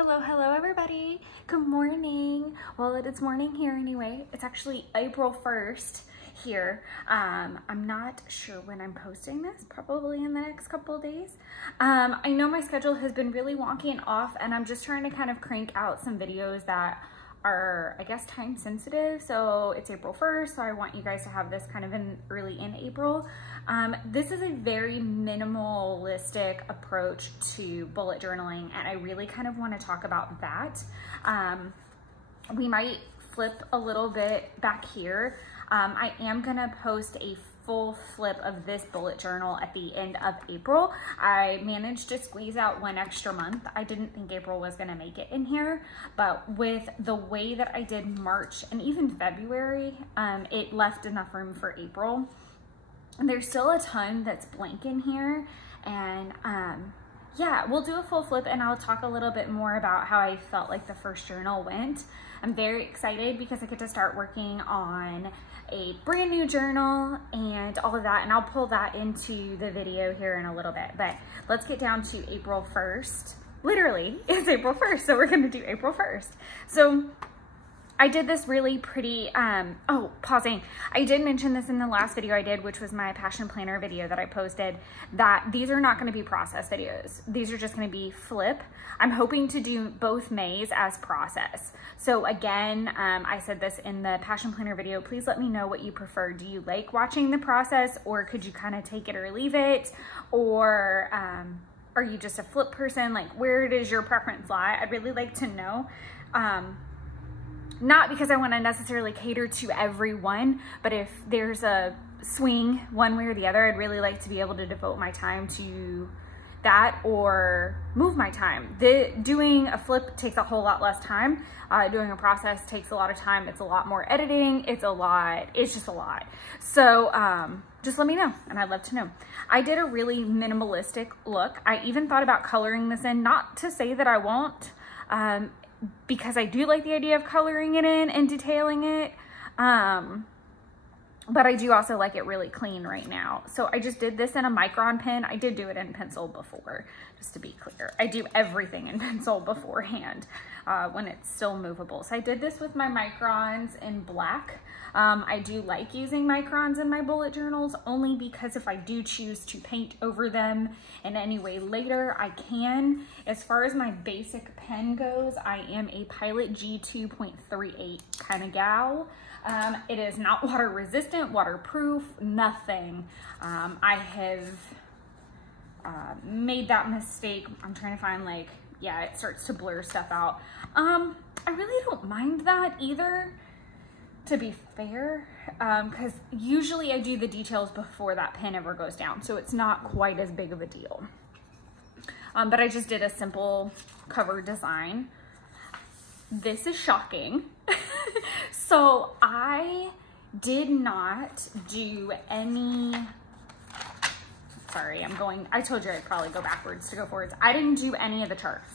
Hello everybody. Good morning. Well, it is morning here anyway. It's actually April 1st here. I'm not sure when I'm posting this, probably in the next couple of days. I know my schedule has been really wonky and off, and I'm just trying to kind of crank out some videos that are, I guess, time sensitive. So it's April 1st, so I want you guys to have this kind of early in April. This is a very minimalistic approach to bullet journaling, and I really kind of want to talk about that. We might flip a little bit back here. I am gonna post a full flip of this bullet journal at the end of April. I managed to squeeze out one extra month. I didn't think April was gonna make it in here, but with the way that I did March and even February, it left enough room for April. And there's still a ton that's blank in here, and yeah, we'll do a full flip and I'll talk a little bit more about how I felt like the first journal went. I'm very excited because I get to start working on a brand new journal and all of that, and I'll pull that into the video here in a little bit. But let's get down to April 1st. Literally, it's April 1st, so we're gonna do April 1st. So I did this really pretty, pausing. I did mention this in the last video I did, which was my passion planner video that I posted, that these are not gonna be process videos. These are just gonna be flip. I'm hoping to do both Mays as process. So again, I said this in the passion planner video, please let me know what you prefer. Do you like watching the process, or could you kind of take it or leave it? Or are you just a flip person? Like, where does your preference lie? I'd really like to know. Not because I want to necessarily cater to everyone, but if there's a swing one way or the other, I'd really like to be able to devote my time to that or move my time. Doing a flip takes a whole lot less time. Doing a process takes a lot of time. It's a lot more editing. It's just a lot. So just let me know, and I'd love to know. I did a really minimalistic look. I even thought about coloring this in, not to say that I won't, because I do like the idea of coloring it in and detailing it. But I do also like it really clean right now. So I just did this in a micron pen. I did do it in pencil before, just to be clear. I do everything in pencil beforehand when it's still movable. So I did this with my microns in black. I do like using microns in my bullet journals only because if I do choose to paint over them in any way later, I can. As far as my basic pen goes, I am a Pilot G2.38 kind of gal. It is not water resistant, waterproof, nothing. I have made that mistake. I'm trying to find, like, yeah, it starts to blur stuff out. I really don't mind that either, to be fair, because usually I do the details before that pen ever goes down, so it's not quite as big of a deal. But I just did a simple cover design. This is shocking. So I did not do any, sorry, I told you I'd probably go backwards to go forwards. I didn't do any of the charts.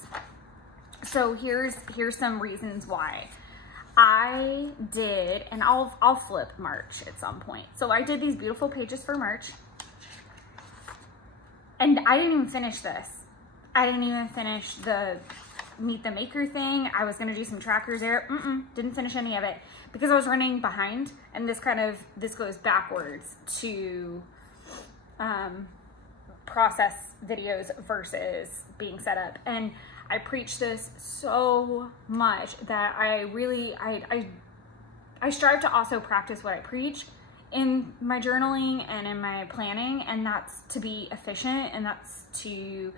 So here's some reasons why. I did, and I'll flip March at some point. So I did these beautiful pages for March, and I didn't even finish this. I didn't even finish the Meet the Maker thing. I was gonna do some trackers there. Didn't finish any of it because I was running behind, and this goes backwards to process videos versus being set up. And I preach this so much that I strive to also practice what I preach in my journaling and in my planning, and that's to be efficient, and that's to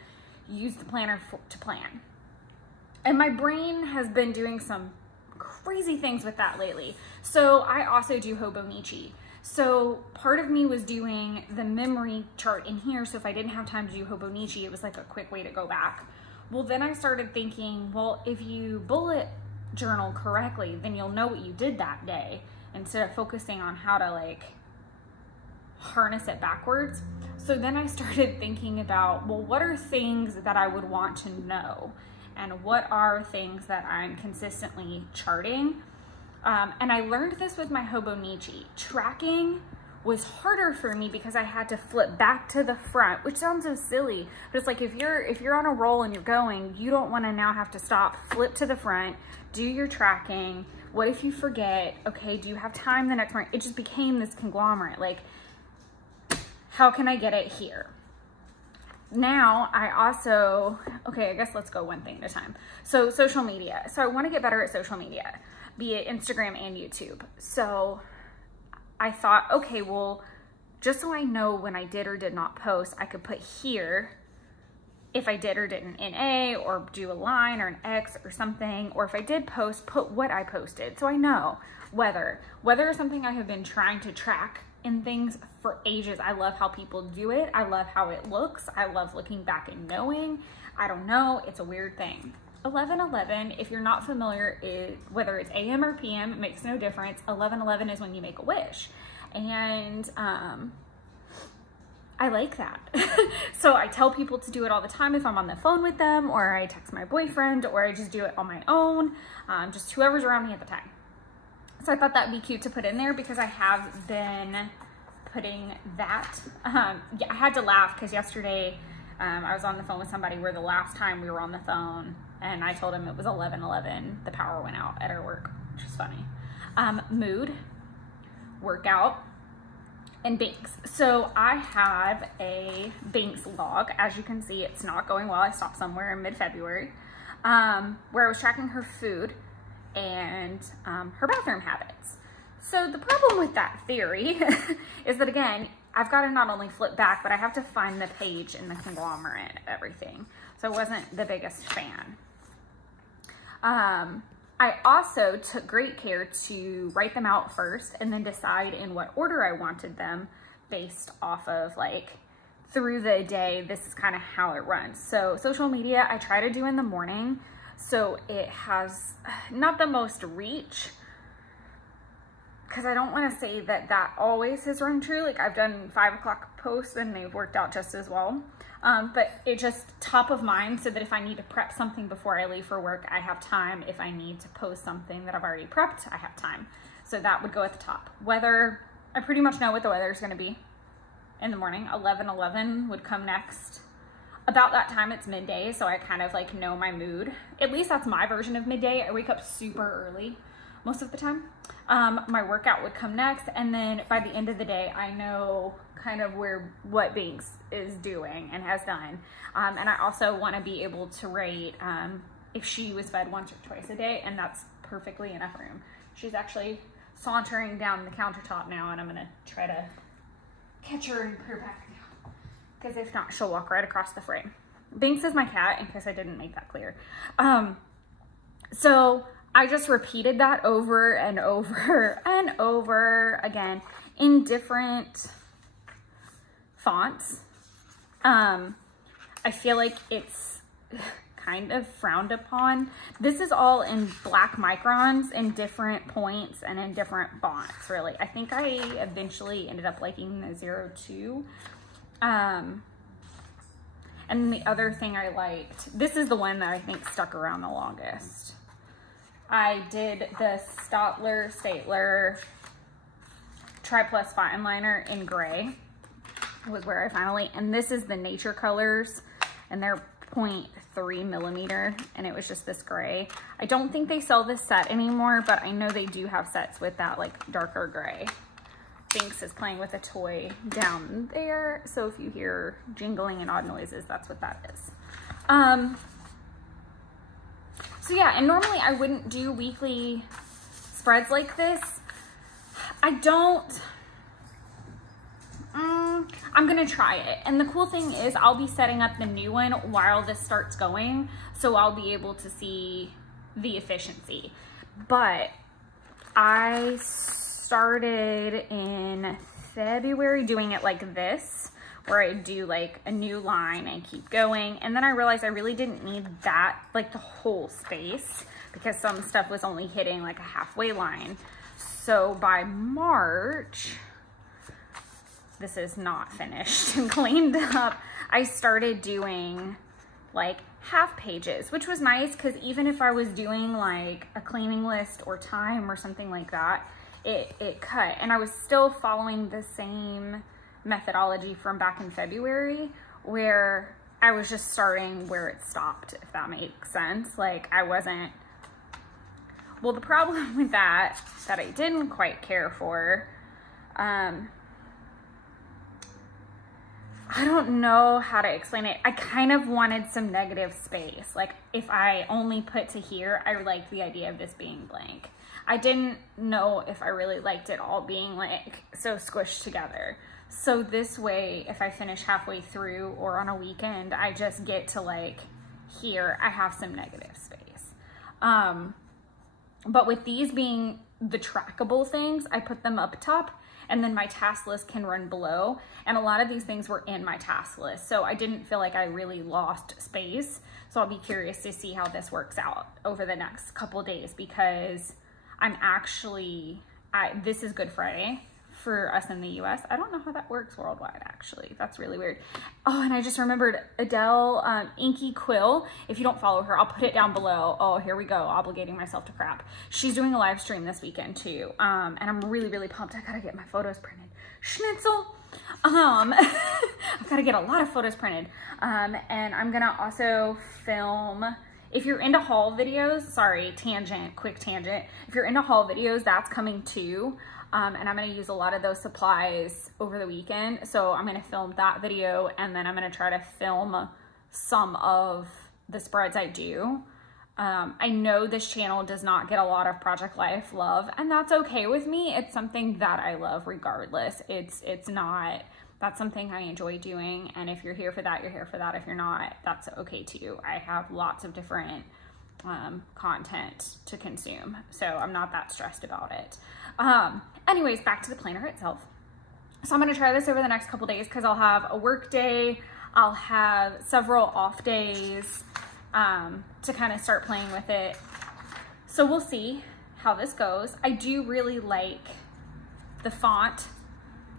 use the planner to plan. And my brain has been doing some crazy things with that lately. So I also do Hobonichi. So part of me was doing the memory chart in here, so if I didn't have time to do Hobonichi, it was like a quick way to go back. Well, then I started thinking, well, if you bullet journal correctly, then you'll know what you did that day instead of focusing on how to, like, harness it backwards. So then I started thinking about, well, what are things that I would want to know? And what are things that I'm consistently charting? And I learned this with my Hobonichi. Tracking was harder for me because I had to flip back to the front, which sounds so silly, but it's like if you're on a roll and you're going, you don't want to now have to stop, flip to the front, do your tracking. What if you forget? Okay, do you have time the next morning? It just became this conglomerate. Like, how can I get it here? Now I also, okay, I guess let's go one thing at a time. So social media. So I want to get better at social media, be it Instagram and YouTube. So I thought, okay, well, just so I know when I did or did not post, I could put here if I did or didn't NA, or do a line or an X or something, or if I did post, put what I posted. So I know weather is something I have been trying to track in things for ages. I love how people do it. I love how it looks. I love looking back and knowing. I don't know, it's a weird thing. 11:11, if you're not familiar, whether it's AM or PM, it makes no difference. 11:11 is when you make a wish. And I like that. So I tell people to do it all the time if I'm on the phone with them, or I text my boyfriend, or I just do it on my own, just whoever's around me at the time. So I thought that'd be cute to put in there because I have been putting that. Yeah, I had to laugh because yesterday I was on the phone with somebody where the last time we were on the phone and I told him it was 11:11, the power went out at our work, which is funny. Mood, workout, and Banks. So I have a Banks log. As you can see, it's not going well. I stopped somewhere in mid-February where I was tracking her food and her bathroom habits. So the problem with that theory is that, again, I've got to not only flip back, but I have to find the page in the conglomerate of everything. So I wasn't the biggest fan. I also took great care to write them out first and then decide in what order I wanted them based off of, like, through the day, this is kind of how it runs. So social media, I try to do in the morning. So it has not the most reach, because I don't want to say that that always has run true. Like, I've done 5 o'clock posts and they've worked out just as well. But it just top of mind so that if I need to prep something before I leave for work, I have time. If I need to post something that I've already prepped, I have time. So that would go at the top. Weather, I pretty much know what the weather is going to be in the morning. 11:11 would come next. About that time, it's midday, so I kind of like know my mood. At least that's my version of midday. I wake up super early most of the time. My workout would come next, and then by the end of the day, I know kind of what Banks is doing and has done. And I also want to be able to rate if she was fed once or twice a day, and that's perfectly enough room. She's actually sauntering down the countertop now, and I'm gonna try to catch her and put her back down, because if not, she'll walk right across the frame. Banks is my cat, in case I didn't make that clear. So I just repeated that over and over and over again in different fonts. I feel like it's kind of frowned upon. This is all in black microns in different points and in different fonts, really. I think I eventually ended up liking the 02. And the other thing I liked, this is the one that I think stuck around the longest. I did the Statler Tri-Plus Fine Liner in gray, was where I finally, and this is the Nature Colors, and they're 0.3 millimeter, and it was just this gray. I don't think they sell this set anymore, but I know they do have sets with that like darker gray. Banks is playing with a toy down there, so if you hear jingling and odd noises, that's what that is. So yeah, and normally I wouldn't do weekly spreads like this. I'm gonna try it. And the cool thing is I'll be setting up the new one while this starts going, so I'll be able to see the efficiency. But I started in February doing it like this, where I do like a new line and keep going. And then I realized I really didn't need that, like the whole space, because some stuff was only hitting like a halfway line. So by March, this is not finished and cleaned up, I started doing like half pages, which was nice because even if I was doing like a cleaning list or time or something like that, it cut. And I was still following the same methodology from back in February, where I was just starting where it stopped, if that makes sense. Like I wasn't, well, the problem with that I didn't quite care for, I don't know how to explain it. I kind of wanted some negative space. Like if I only put to here, I liked the idea of this being blank. I didn't know if I really liked it all being like so squished together. So this way, if I finish halfway through or on a weekend, I just get to like here, I have some negative space. But with these being the trackable things, I put them up top, and then my task list can run below. And a lot of these things were in my task list, so I didn't feel like I really lost space. So I'll be curious to see how this works out over the next couple of days, because I'm actually, this is Good Friday for us in the US. I don't know how that works worldwide, actually. That's really weird. Oh, and I just remembered Adele Inky Quill. If you don't follow her, I'll put it down below. Oh, here we go, obligating myself to crap. She's doing a live stream this weekend too. And I'm really, really pumped. I gotta get my photos printed. Schnitzel. I've gotta get a lot of photos printed. And I'm gonna also film, if you're into haul videos, sorry, tangent, quick tangent. If you're into haul videos, that's coming too. And I'm gonna use a lot of those supplies over the weekend. So I'm gonna film that video, and then I'm gonna try to film some of the spreads I do. I know this channel does not get a lot of Project Life love, and that's okay with me. It's something that I love regardless. It's not, that's something I enjoy doing. And if you're here for that, you're here for that. If you're not, that's okay too. I have lots of different content to consume, so I'm not that stressed about it. Anyways, back to the planner itself. So I'm gonna try this over the next couple days, because I'll have a work day, I'll have several off days to kind of start playing with it. So we'll see how this goes. I do really like the font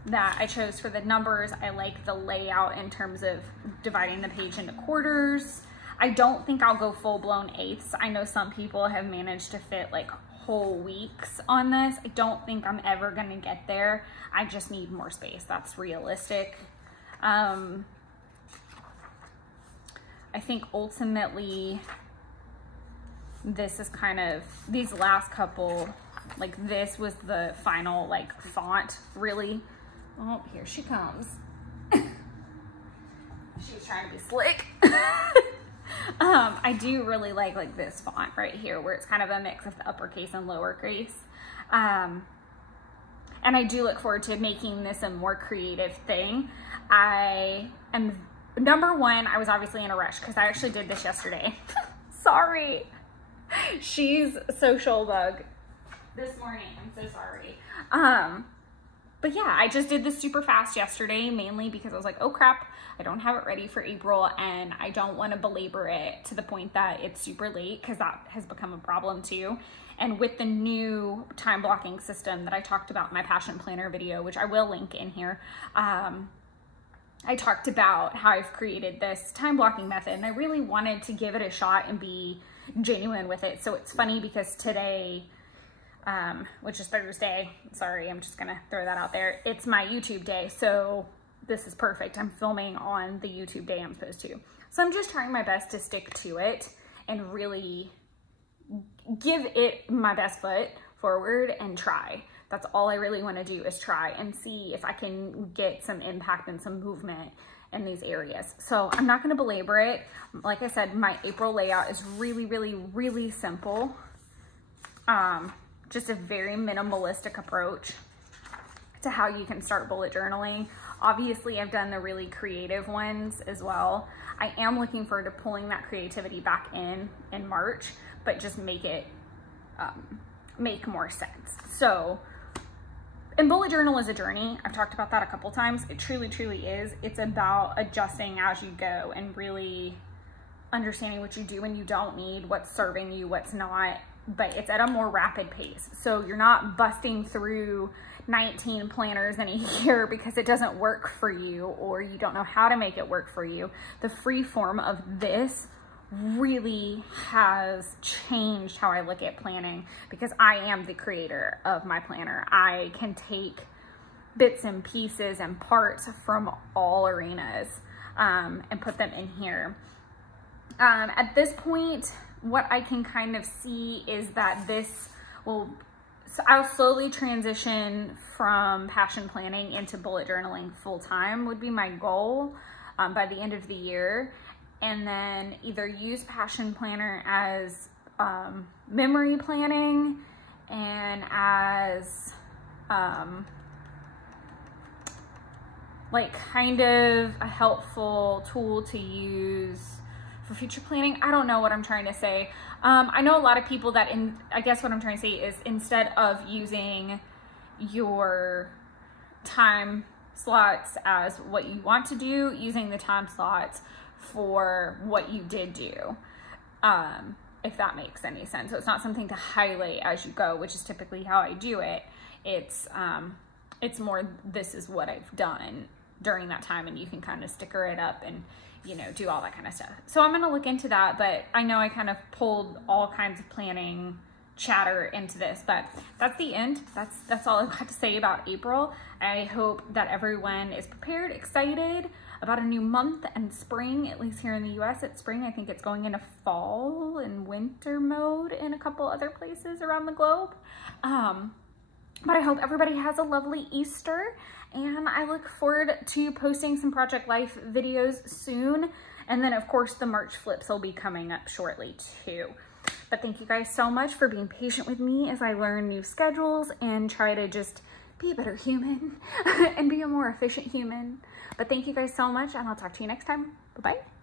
that I chose for the numbers. I like the layout in terms of dividing the page into quarters. I don't think I'll go full-blown eighths. I know some people have managed to fit like whole weeks on this. I don't think I'm ever gonna get there. I just need more space. That's realistic. I think ultimately this is kind of, these last couple, like this was the final like font really. Oh, here she comes. She was trying to be slick. I do really like this font right here, where it's kind of a mix of the uppercase and lowercase. And I do look forward to making this a more creative thing. I am, number one, I was obviously in a rush because I actually did this yesterday. Sorry. She's social bug this morning. I'm so sorry. But yeah, I just did this super fast yesterday, mainly because I was like, oh crap, I don't have it ready for April, and I don't want to belabor it to the point that it's super late, because that has become a problem too. And with the new time blocking system that I talked about in my passion planner video, which I will link in here, I talked about how I've created this time blocking method, and I really wanted to give it a shot and be genuine with it. So it's funny because today, which is Thursday, sorry, I'm just gonna throw that out there, it's my YouTube day, so this is perfect. I'm filming on the YouTube day I'm supposed to. So I'm just trying my best to stick to it and really give it my best foot forward and try. That's all I really want to do, is try and see if I can get some impact and some movement in these areas. So I'm not going to belabor it. Like I said, my April layout is really simple. Just a very minimalistic approach to how you can start bullet journaling. Obviously, I've done the really creative ones as well. I am looking forward to pulling that creativity back in March, but just make it make more sense. So, and bullet journal is a journey. I've talked about that a couple times. It truly is. It's about adjusting as you go and really understanding what you do and you don't need, what's serving you, what's not, but it's at a more rapid pace. So you're not busting through 19 planners in a year because it doesn't work for you or you don't know how to make it work for you. The free form of this really has changed how I look at planning, because I am the creator of my planner. I can take bits and pieces and parts from all arenas and put them in here. At this point, what I can kind of see is that I'll slowly transition from passion planning into bullet journaling full time would be my goal by the end of the year. And then either use passion planner as memory planning and as like kind of a helpful tool to use for future planning. I don't know what I'm trying to say. I know a lot of people that I guess what I'm trying to say is, instead of using your time slots as what you want to do, using the time slots for what you did do, if that makes any sense. So it's not something to highlight as you go, which is typically how I do it. It's more, this is what I've done during that time, and you can kind of sticker it up and, you know, do all that kind of stuff. So I'm going to look into that, but I know I kind of pulled all kinds of planning chatter into this, but that's the end. That's all I've got to say about April. I hope that everyone is prepared, excited about a new month and spring, at least here in the US. It's spring. I think it's going into fall and winter mode in a couple other places around the globe. But I hope everybody has a lovely Easter, and I look forward to posting some Project Life videos soon. And then of course the March flips will be coming up shortly too. But thank you guys so much for being patient with me as I learn new schedules and try to just be a better human and be a more efficient human. But thank you guys so much, and I'll talk to you next time. Bye-bye.